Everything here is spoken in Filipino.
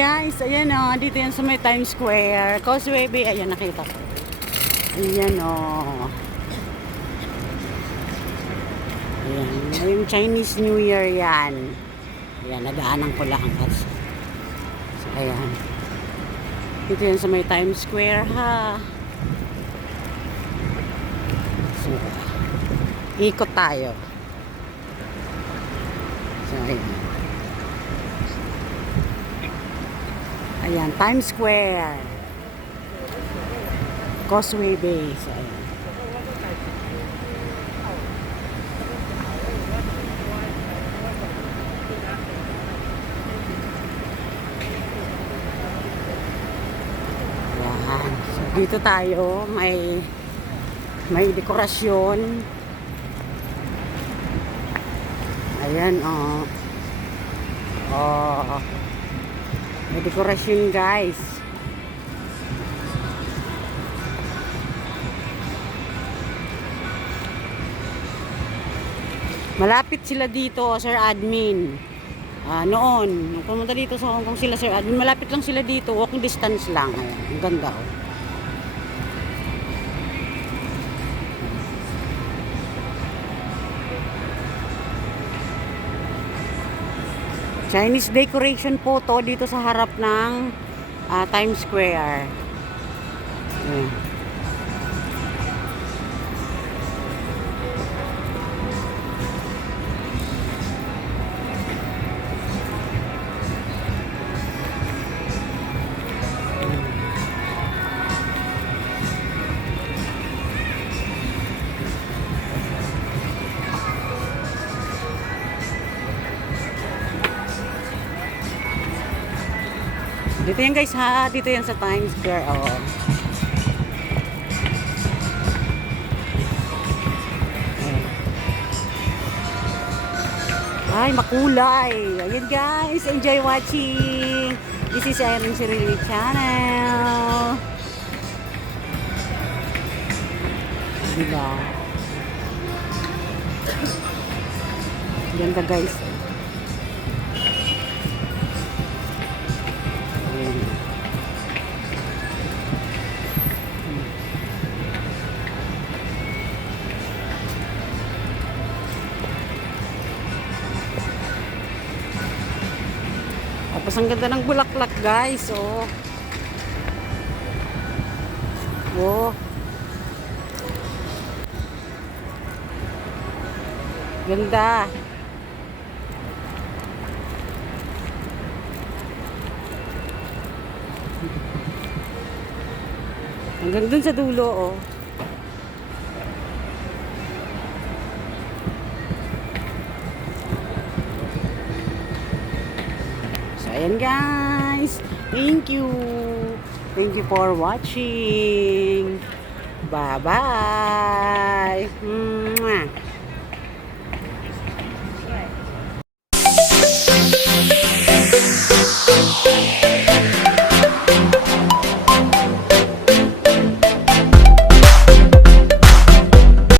guys, ayan o, dito yan sa may Times Square. Causeway Bay, ayan nakita ko. Ayan o. Ayan, yung Chinese New Year yan. Ayan, nagaanan ko lang. So, ayan. Dito yan sa may Times Square ha. So, ikot tayo. So, ayan. Ayan, Times Square. Causeway Bay. So, ayan. Ayan. So, dito tayo. May dekorasyon. Ayan, oh. Oh. May dekorasyon, guys. Malapit sila dito, Sir Admin. Noon, nung pumunta dito sa Hong Kong sila, Sir Admin, malapit lang sila dito, walking distance lang. Ayan, ang ganda, oh. Chinese decoration po to dito sa harap ng Times Square. Ayan. Dito yan guys ha, dito yan sa Times Square. Oh. Ay, makulay. Ayan guys, enjoy watching. This is Irene Sirili Channel. Diba? Ganda guys. Tapos ang ganda ng bulaklak guys, oh. Oh. Ganda. Hanggang dun sa dulo, oh. Ayan guys, thank you for watching, bye bye.